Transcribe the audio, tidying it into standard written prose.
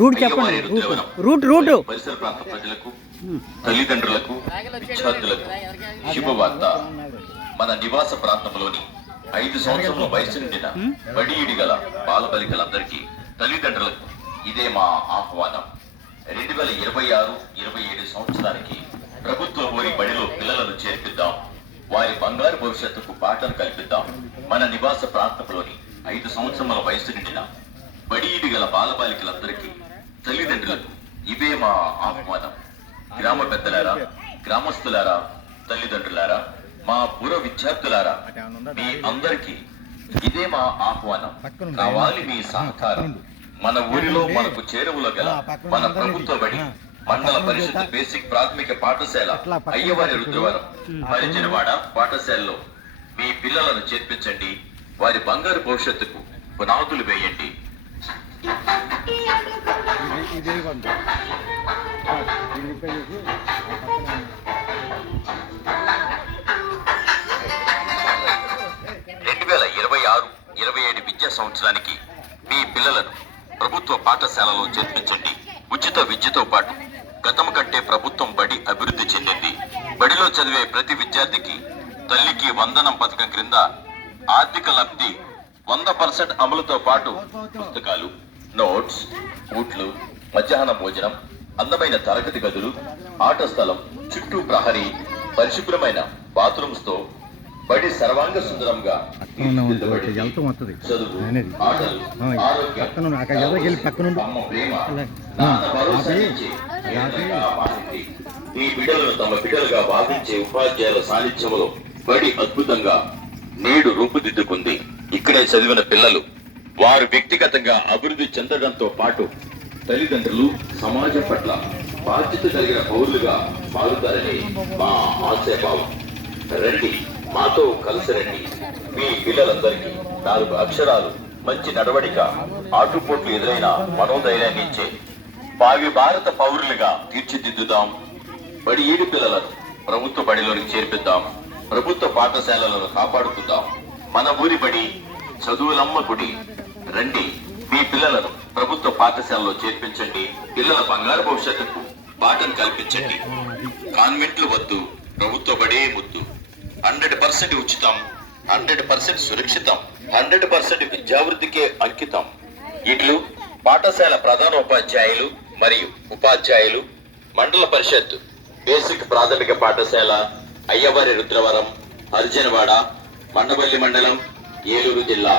Route చెప్పండి. Route route పరిసర ప్రాంత ప్రజలకు, తల్లిదండ్రులకు, విద్యార్థులకు శుభవార్త. మన నివాస ప్రాంతంలోని 5 సంవత్సరాల వయసు నిండిన బడిఈడి గల బాలబాలికలందరికీ తల్లిదండ్రులకు ఇదే మా ఆహ్వానం. 2026-27 సంవత్సరానికి ప్రభుత్వ ఊరి బడిలో పిల్లలను చేర్పిద్దాం. వారి బంగారు భవిష్యత్తుకు పాఠం కల్పిద్దాం. మన నివాస ప్రాంతంలోని 5 సంవత్సరాల వయసు నిండిన బడిఈడి గల బాలబాలికలందరికీ తల్లిదండ్రులకు ఇవే మా ఆహ్వానం. గ్రామ పెద్దలారా, గ్రామస్తులారా, తల్లిదండ్రులారా, మా పూర్వ విద్యార్థులారా, మీ అందరికీ ఇదే మా ఆహ్వానం. కావాలి మీ సహకారం. మన ఊరిలో మనకు చేరువలో గల మన ప్రభుత్వ బడి, మండల పరిషత్ బేసిక్ ప్రాథమిక పాఠశాల అయ్యవారి రుద్రవరం హరిజనవాడ పాఠశాలలో మీ పిల్లలను చేర్పించండి. వారి బంగారు భవిష్యత్తుకు పునాదులు వేయండి. విద్యా సంవత్సరానికి మీ పిల్లలను ప్రభుత్వ పాఠశాలలో చేర్పించండి. ఉచిత విద్యతో పాటు గతం కంటే ప్రభుత్వం బడి అభివృద్ధి చెందింది. బడిలో చదివే ప్రతి విద్యార్థికి తల్లికి వందనం పథకం క్రింద ఆర్థిక లబ్ధి 100% అమలుతో పాటు పుస్తకాలు, నోట్స్, బూట్లు, మధ్యాహ్న భోజనం, అందమైన తరగతి గదులు, ఆట స్థలం, చుట్టూ ప్రహరీ, పరిశుభ్రమైన బాత్రూమ్స్ తో బడి సర్వాంగ సుందరంగా చదువు, ఆటలు, ఆరోగ్యం, అమ్మ ప్రేమ, నాన్న భరోసా ఇచ్చే ఈ బిడ్డలను తమ బిడ్డలుగా భావించే ఉపాధ్యాయుల సాన్నిధ్యంలో బడి అద్భుతంగా నేడు రూపుదిద్దుకుంది. ఇక్కడే చదివిన పిల్లలు వారు వ్యక్తిగతంగా అభివృద్ధి చెందడంతో పాటు తల్లిదండ్రులు సమాజం పట్ల బాధ్యత కలిగిన పౌరులుగా మారుతారని మా ఆశయభావం. రండి, మాతో కలిసి రండి. మీ పిల్లలందరికీ 4 అక్షరాలు, మంచి నడవడిక, ఆటుపోట్లు ఎదురైన మనోధైర్యాన్ని ఇచ్చే భావి భారత పౌరులుగా తీర్చిదిద్దుదాం. బడి ఈడి పిల్లలను ప్రభుత్వ బడిలోకి చేర్పిద్దాం. ప్రభుత్వ పాఠశాలలను కాపాడుకుందాం. మన ఊరి బడి చదువులమ్మ గుడి. రండి, మీ పిల్లలను ప్రభుత్వ పాఠశాలలో చేర్పించండి. పిల్లల బంగారు భవిష్యత్తుకు పాఠం కల్పించండి. కాన్వెంట్లు వద్దు, ప్రభుత్వ బడే ముద్దు. 100% ఉచితం, 100% సురక్షితం, 100% విద్యావృద్ధికే అంకితం. ఇట్లు పాఠశాల ప్రధానోపాధ్యాయులు మరియు ఉపాధ్యాయులు, మండల పరిషత్ బేసిక్ ప్రాథమిక పాఠశాల అయ్యవారి రుద్రవరం హరిజనవాడ మండపల్లి మండలం ఏలూరు జిల్లా.